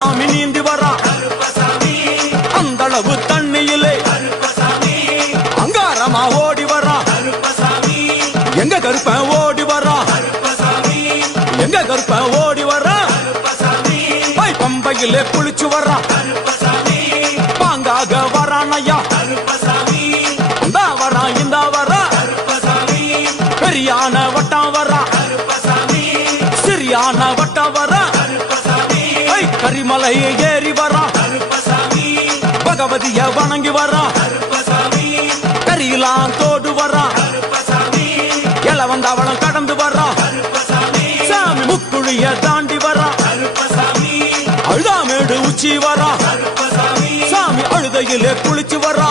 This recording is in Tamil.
சாமி நீந்தி வரா அந்த அளவு தண்ணியிலே அங்காரமா ஓடி வரா எங்க கருப்பன் ஓடி வரா எங்க கருப்பன் ஓடி வரா பம்பையிலே குளிச்சு வரா பாங்காக வரானையா இந்த வரா இந்த வரா பெரியான வட்டம் வரா சிறியான வட்டம் வரா கரிமலை ஏறி வரா பகவதிய வணங்கி வரா கரியெல்லாம் தோடு வரா எல வந்தவளம் கடந்து வரா சாமி முக்குழிய தாண்டி வரா அழுதாமேடு உச்சி வரா சாமி அழுதையிலே குளிச்சு வரா